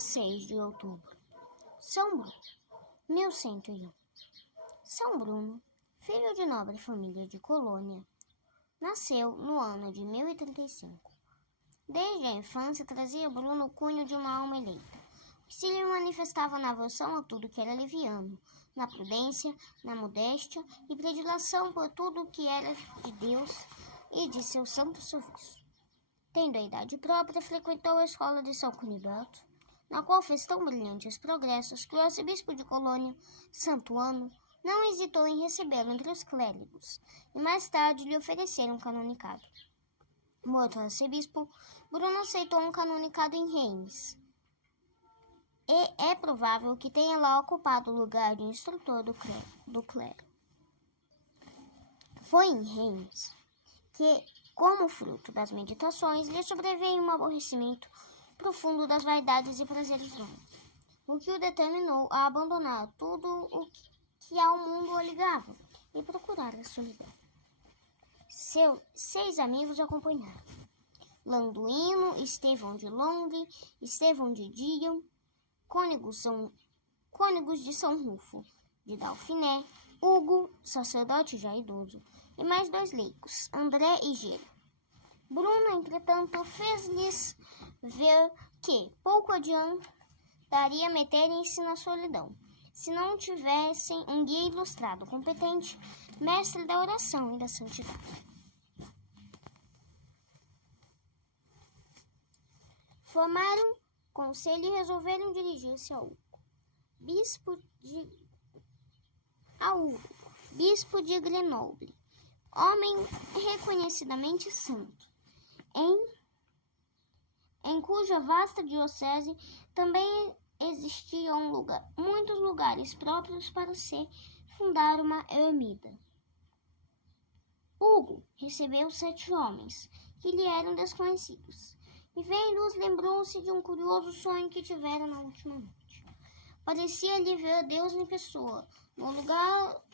Dia 6 de outubro. São Bruno, 1101. São Bruno, filho de nobre família de Colônia, nasceu no ano de 1035. Desde a infância trazia Bruno o cunho de uma alma eleita, que se lhe manifestava na aversão a tudo que era leviano, na prudência, na modéstia e predileção por tudo que era de Deus e de seu santo serviço. Tendo a idade própria, frequentou a escola de São Cuniberto, na qual fez tão brilhantes progressos que o arcebispo de Colônia, Santo Ano, não hesitou em recebê-lo entre os clérigos, e mais tarde lhe ofereceram um canonicado. Morto o arcebispo, Bruno aceitou um canonicado em Reims, e é provável que tenha lá ocupado o lugar de instrutor do clero. Foi em Reims que, como fruto das meditações, lhe sobreveio um aborrecimento profundo das vaidades e prazeres do mundo, o que o determinou a abandonar tudo o que ao mundo o ligava e procurar a solidão. Seus 6 amigos o acompanharam: Landuíno, Estevão de Londres, Estevão de Dion, cônegos de São Rufo de Dauphiné, Hugo, sacerdote já idoso, e mais 2 leigos, André e Gelo. Bruno, entretanto, fez-lhes ver que, pouco adiantaria meterem-se na solidão, se não tivessem um guia ilustrado, competente, mestre da oração e da santidade. Formaram conselho e resolveram dirigir-se a Hugo, bispo de Grenoble, homem reconhecidamente santo, em cuja vasta diocese também existiam muitos lugares próprios para se fundar uma ermida. Hugo recebeu 7 homens, que lhe eram desconhecidos, e vendo-os lembrou-se de um curioso sonho que tivera na última noite. Parecia-lhe ver Deus em pessoa, no lugar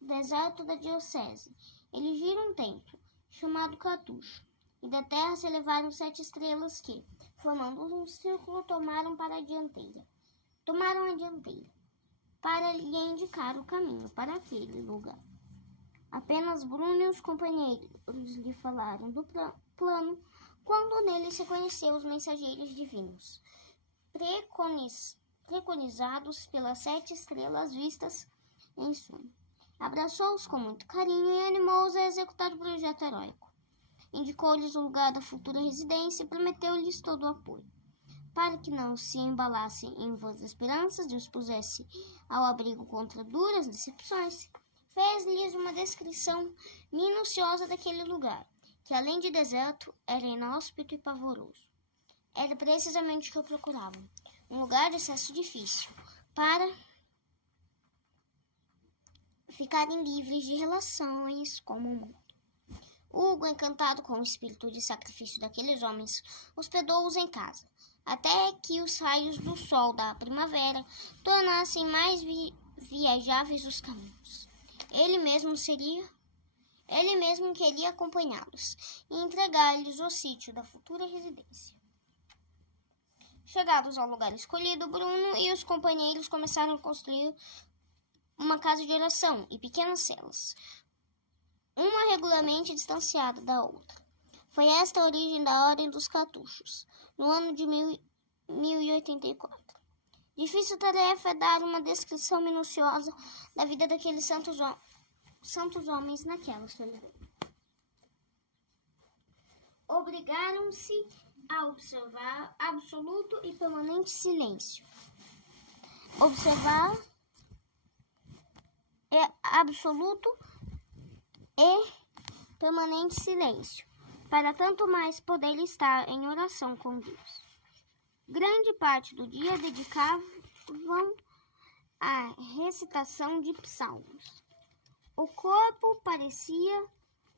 deserto da diocese, erigir um templo, chamado Cartucho, e da terra se elevaram 7 estrelas que, formando um círculo, tomaram a dianteira, para lhe indicar o caminho para aquele lugar. Apenas Bruno e os companheiros lhe falaram do plano, quando nele se conheceu os mensageiros divinos, preconizados pelas 7 estrelas vistas em sonho. Abraçou-os com muito carinho e animou-os a executar o projeto heróico. Indicou-lhes o lugar da futura residência e prometeu-lhes todo o apoio. Para que não se embalassem em vãs esperanças e os pusesse ao abrigo contra duras decepções, fez-lhes uma descrição minuciosa daquele lugar, que além de deserto, era inóspito e pavoroso. Era precisamente o que eu procurava, um lugar de acesso difícil, para ficarem livres de relações com o mundo. Hugo, encantado com o espírito de sacrifício daqueles homens, hospedou-os em casa, até que os raios do sol da primavera tornassem mais viajáveis os caminhos. Ele mesmo queria acompanhá-los e entregar-lhes o sítio da futura residência. Chegados ao lugar escolhido, Bruno e os companheiros começaram a construir uma casa de oração e pequenas celas, uma regularmente distanciada da outra. Foi esta a origem da Ordem dos Cartuchos, no ano de 1084. Difícil tarefa é dar uma descrição minuciosa da vida daqueles santos homens naquela solidão. Obrigaram-se a observar absoluto e permanente silêncio. Para tanto mais poder estar em oração com Deus. Grande parte do dia dedicavam à recitação de psalmos. O corpo parecia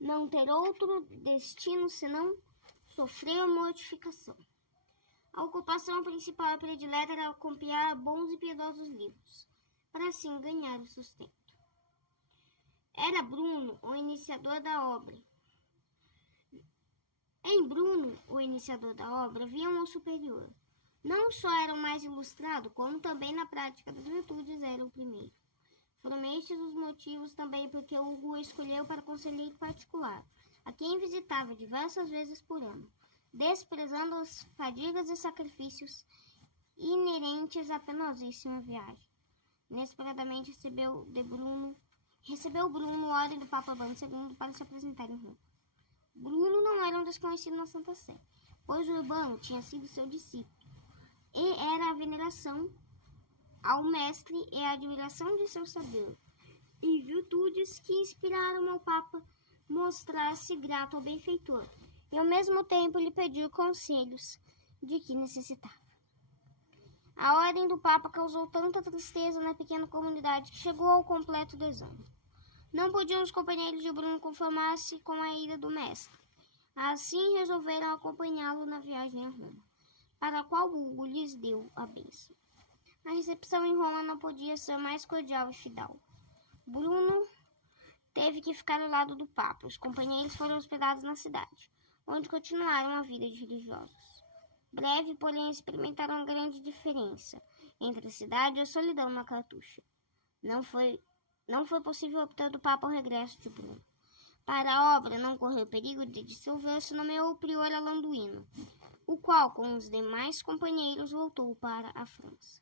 não ter outro destino senão sofrer mortificação. A ocupação principal e predileta era copiar bons e piedosos livros, para assim ganhar o sustento. Era Bruno o iniciador da obra. Em Bruno, o iniciador da obra, via um superior, Não só era o mais ilustrado, como também na prática das virtudes era o primeiro. Foram estes os motivos também porque Hugo o escolheu para conselheiro particular, a quem visitava diversas vezes por ano, desprezando as fadigas e sacrifícios inerentes à penosíssima viagem. Inesperadamente recebeu Bruno ordem do Papa Urbano II para se apresentar em Roma. Bruno não era um desconhecido na Santa Sé, pois Urbano tinha sido seu discípulo, e era a veneração ao mestre e a admiração de seu saber e virtudes que inspiraram ao Papa mostrar-se grato ao benfeitor e ao mesmo tempo lhe pedir conselhos de que necessitava. A ordem do Papa causou tanta tristeza na pequena comunidade que chegou ao completo desânimo. Não podiam os companheiros de Bruno conformar-se com a ida do mestre. Assim resolveram acompanhá-lo na viagem a Roma, para a qual Hugo lhes deu a bênção. A recepção em Roma não podia ser mais cordial e fidel. Bruno teve que ficar ao lado do Papa. Os companheiros foram hospedados na cidade, onde continuaram a vida de religiosos. Breve, porém, experimentaram grande diferença entre a cidade e a solidão na cartucha. Não foi possível obter do Papa o regresso de Bruno. Para a obra não correr o perigo de dissolver-se, nomeou o prior Alanduíno, o qual, com os demais companheiros, voltou para a França.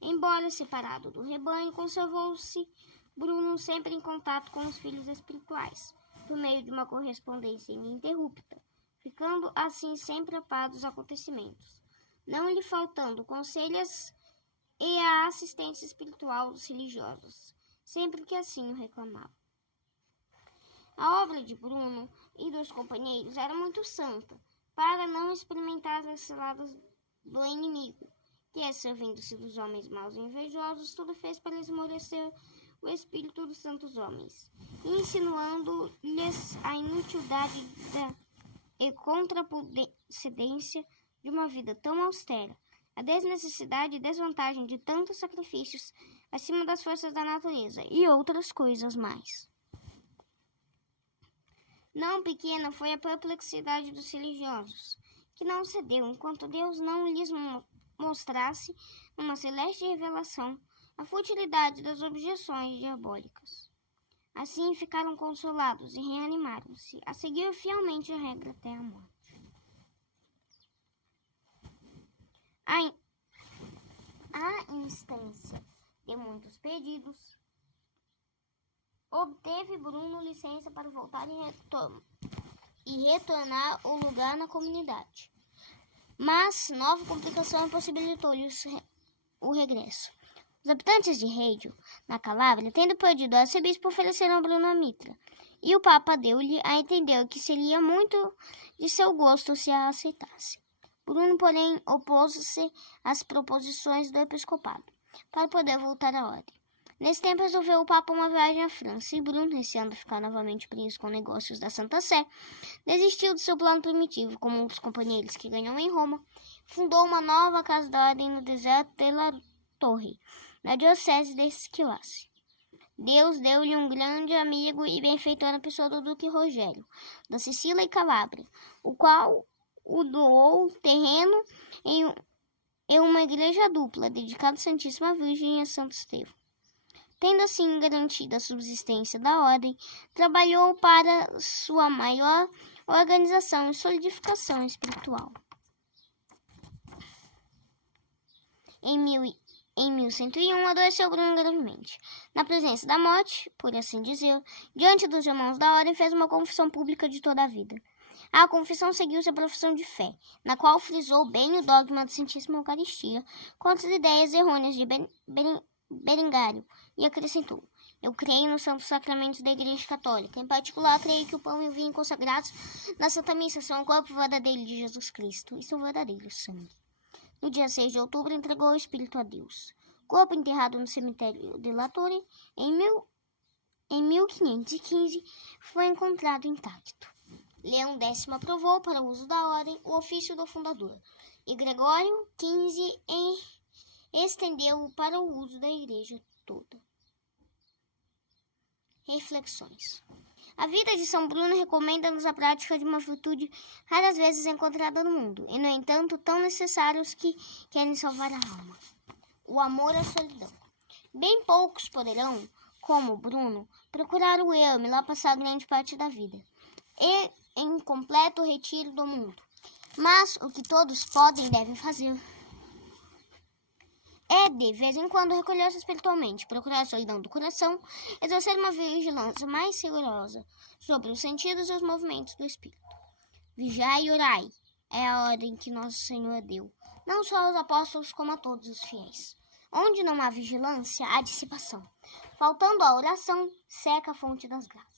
Embora separado do rebanho, conservou-se Bruno sempre em contato com os filhos espirituais, por meio de uma correspondência ininterrupta, ficando assim sempre a par dos acontecimentos, não lhe faltando conselhos e a assistência espiritual dos religiosos, sempre que assim o reclamavam. A obra de Bruno e dos companheiros era muito santa, para não experimentar as ciladas do inimigo, que, servindo-se dos homens maus e invejosos, tudo fez para esmorecer o espírito dos santos homens, insinuando-lhes a inutilidade e contraprocedência de uma vida tão austera, a desnecessidade e desvantagem de tantos sacrifícios acima das forças da natureza e outras coisas mais. Não pequena foi a perplexidade dos religiosos, que não cedeu enquanto Deus não lhes mostrasse, numa celeste revelação, a futilidade das objeções diabólicas. Assim ficaram consolados e reanimaram-se a seguir fielmente a regra até a morte. A instância de muitos pedidos, obteve Bruno licença para voltar e retornar ao lugar na comunidade. Mas nova complicação impossibilitou-lhes o regresso. Os habitantes de Reggio, na Calábria, tendo perdido o arcebispo, ofereceram a Bruno a mitra, e o Papa deu-lhe a entender que seria muito de seu gosto se a aceitasse. Bruno, porém, opôs-se às proposições do episcopado, para poder voltar à ordem. Nesse tempo, resolveu o Papa uma viagem à França, e Bruno, receando ficar novamente preso com negócios da Santa Sé, desistiu do seu plano primitivo, como um dos companheiros que ganhou em Roma, fundou uma nova casa da ordem no deserto de La Torre, na diocese de Esquilace. Deus deu-lhe um grande amigo e benfeitor na pessoa do duque Rogério, da Sicília e Calábria, o qual o doou terreno em uma igreja dupla, dedicada à Santíssima Virgem e a Santo Estevão. Tendo assim garantida a subsistência da ordem, trabalhou para sua maior organização e solidificação espiritual. Em 1101, adoeceu Bruno gravemente. Na presença da morte, por assim dizer, diante dos irmãos da ordem, fez uma confissão pública de toda a vida. A confissão seguiu-se a profissão de fé, na qual frisou bem o dogma da Santíssima Eucaristia contra as ideias errôneas de Berengário, e acrescentou: eu creio nos santos sacramentos da Igreja Católica. Em particular, creio que o pão e o vinho consagrados na Santa Missa são o corpo verdadeiro de Jesus Cristo e seu verdadeiro sangue. No dia 6 de outubro, entregou o espírito a Deus. Corpo enterrado no cemitério de La Torre, em 1515, foi encontrado intacto. Leão X aprovou para o uso da ordem o ofício do fundador, e Gregório XV estendeu-o para o uso da igreja toda. Reflexões. A vida de São Bruno recomenda-nos a prática de uma virtude raras vezes encontrada no mundo, e, no entanto, tão necessários que querem salvar a alma: o amor à solidão. Bem poucos poderão, como Bruno, procurar o ermo e lá passar grande parte da vida, e em completo retiro do mundo. Mas o que todos podem e devem fazer é, de vez em quando, recolher-se espiritualmente, procurar a solidão do coração, exercer uma vigilância mais rigorosa sobre os sentidos e os movimentos do espírito. Vigiai e orai é a ordem que nosso Senhor deu, não só aos apóstolos, como a todos os fiéis. Onde não há vigilância, há dissipação. Faltando a oração, seca a fonte das graças.